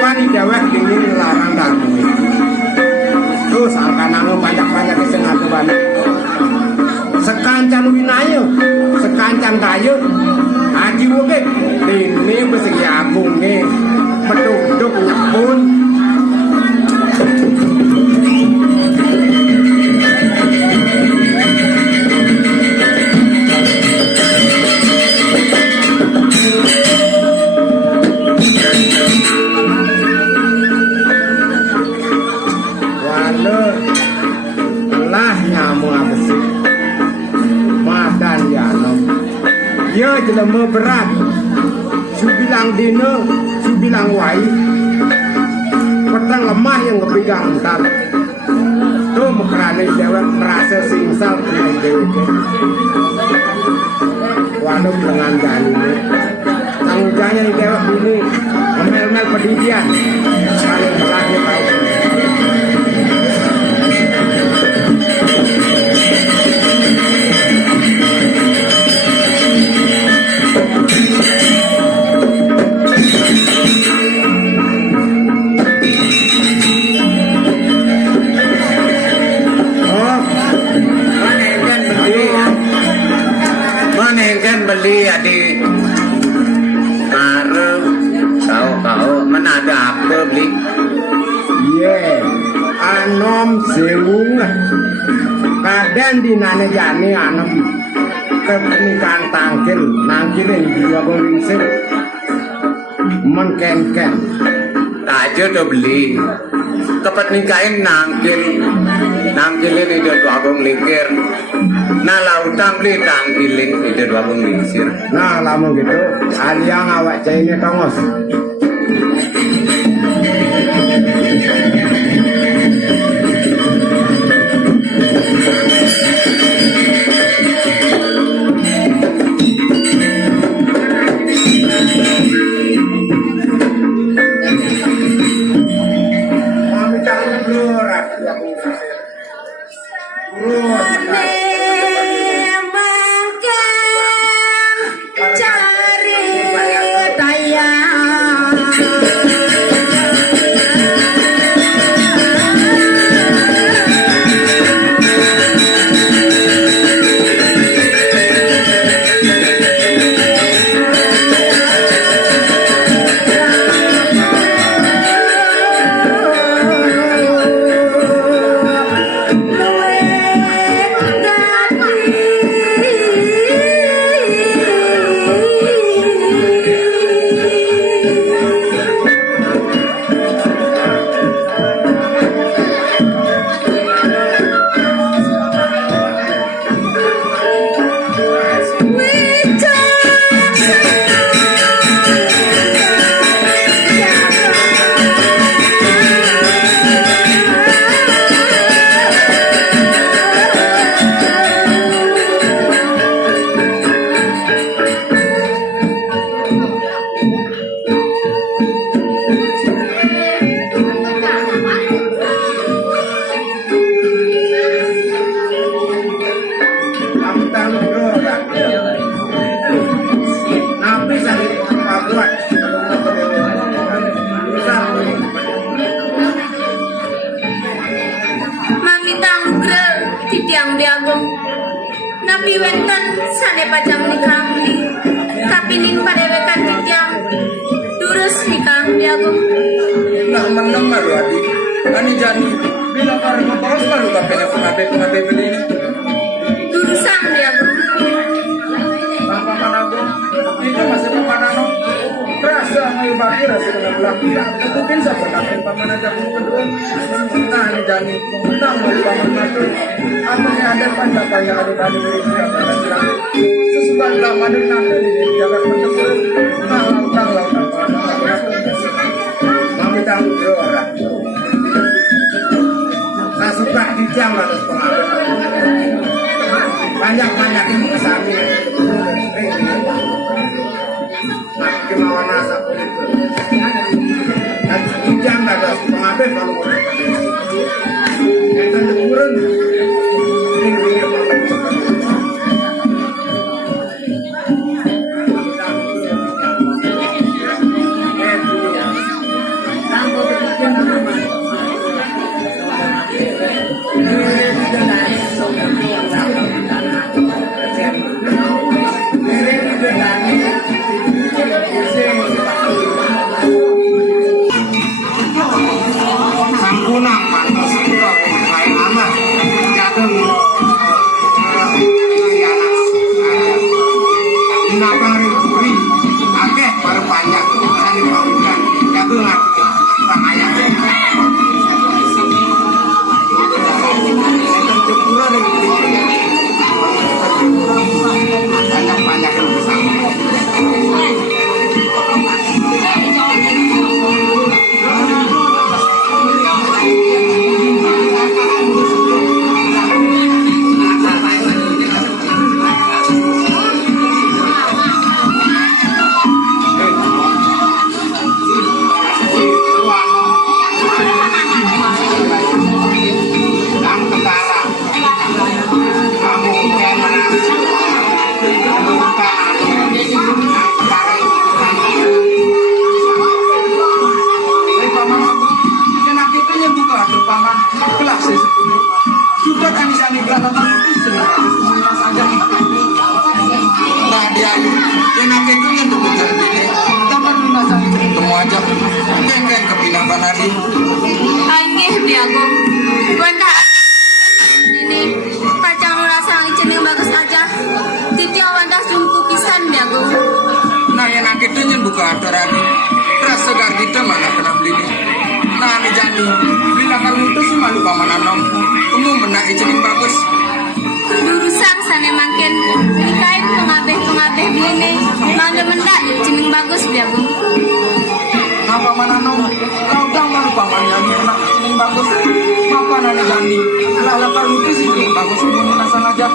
Wani dewek dingin larang tamu. Terus angkananmu banyak-banyak sing aturan. Sekancan winayu, sekancan kayu. Aji woge dene besiki agunge peduduk nyepun. Ya jelema berat subilang dino subilang wai petang lemah yang ngepegang entar tuh mekrane dewek merasa singsal dengan dewek waduh dengan jalini tanggung jawabnya di dewek ini memel-mel pendidikan saling berlaku tahu. Beli adik arep kau menada apa beli anom sewung kadang di nane jani anom ke pernikahan tangkil nangkilin dua belingsir menken-ken aja tuh beli kepat nikahin nangkilin itu dua lingkir. Nah lautang beli tangkilin itu dua lingsir. Nah lamun gitu aliang awak cairnya tongos. Nabi wenten sane pajam nikah tapi ning padewekan titiang durus nikah diagung. Nah menang malu adik ani jani bila karena ngobrol malu kapenya pengabe beli ini durusan diagung. Bang pamanago itu masih pamanano rasa ngayu bagi rasa kena belakang itu bisa berkata pamanago kedua. Nah ani jani menang malu paman matu apa yang ada pada kaya ada tadi sesudah lama dengan nanti di jalan mentegur lautan kami tanggung jawab saya suka di jam harus pengaruh banyak yang bersami nah kemauan rasa politik dan di jam ada pengaruh kalau itu turun lagi. Ainggih biagong. Wanda ini pacang rasang icening bagus aja. Titi wanda jumku pisan biagong. Nah yang nak itu nyen buka aturan. Rasa gar kita mana kena beli ni. Nah ni jadi bila kamu itu sih malu pamanan nom. Kamu menak icening bagus. Durusan sana makin nikahin pengabeh bini. Mana benda icening bagus biagong. Apa mana nom? Kau dah malu pamannya ni menak icening bagus. Apa nani jadi? Lala kamu itu sih icening bagus. Kamu menasang aja.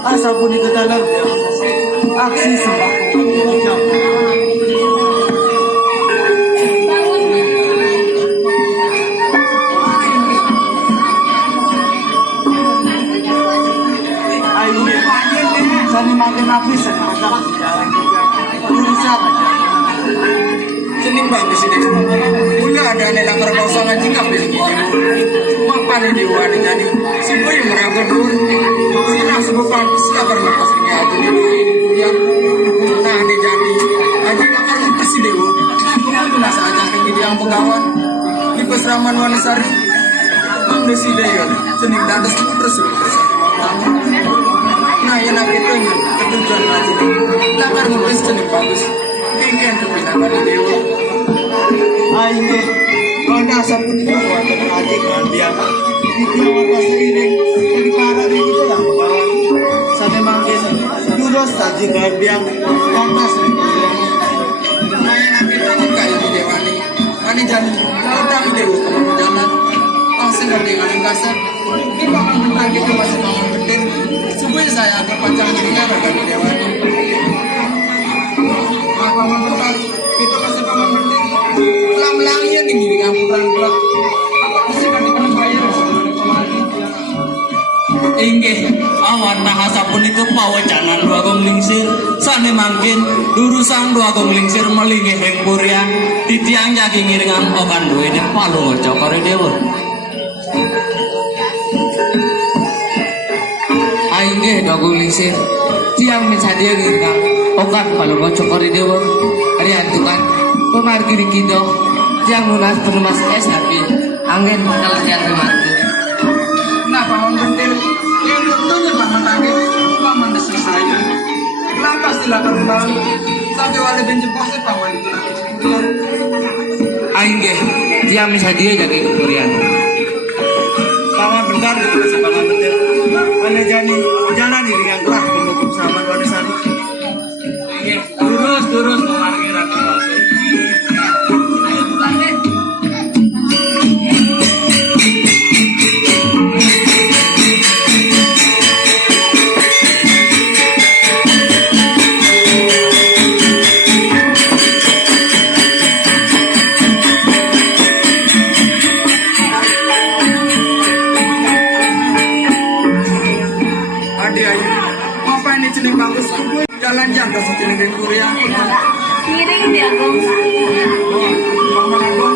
Asal pun ke dalam aksi sembako. Ayo, sani makin habis sani makan. Urusan aja. Senin bagus ini. Mula ada nelang berbausan lagi kabel. Makan di luar jadi. Semua yang merangkul dulu. Sila sebuah siapa pernah pasangnya itu yang nah di jadi aja bakal kasih dewo itu nasa aja tinggi yang pegawan di pesraman Wanesari ambil si dewa cenik dadas itu terus nah yang nak itu yang ketujuan aja lakar ngumpes cenik bagus ingin kepindah pada dewa ayo kalau dasar pun itu buat aja kan dia itu pasal ini dari para itu lah sampai makin dulu saja garbiang kampas main kita juga ini dewani ani jalan kita dewa kamu jalan langsung dengan kasar ini bangun bentar kita masih bangun bentar supaya saya akan pacaran dengan akan dewani apa bentar kita masih bangun bentar pelang-pelangnya tinggi dengan pulang-pulang apa mesti kan kita bayar Inggih awan nahasa pun itu pawacanan dua gong lingsir sane mangkin durusan dua gong lingsir melingi hengpurian titiang jagi ngiringan okan dua ini palu cokori dewa inggih dua gong lingsir tiang mencadia ngiringan okan palu cokori dewa hari antukan pemargi dikido tiang lunas penemas es tapi angin kalau tiang remantu nah paman bentil yang tentunya paman tangis paman dah selesai lepas silakan pulang sampai wali benjep pasti paman itu aingge dia bisa dia jadi keburian paman bentar gitu paman bentil anda jalan ini dengan kelah menutup sahabat Wanesari terus memarkir aku jalan jantan satu negeri Korea. Miring dia gong. Paman aku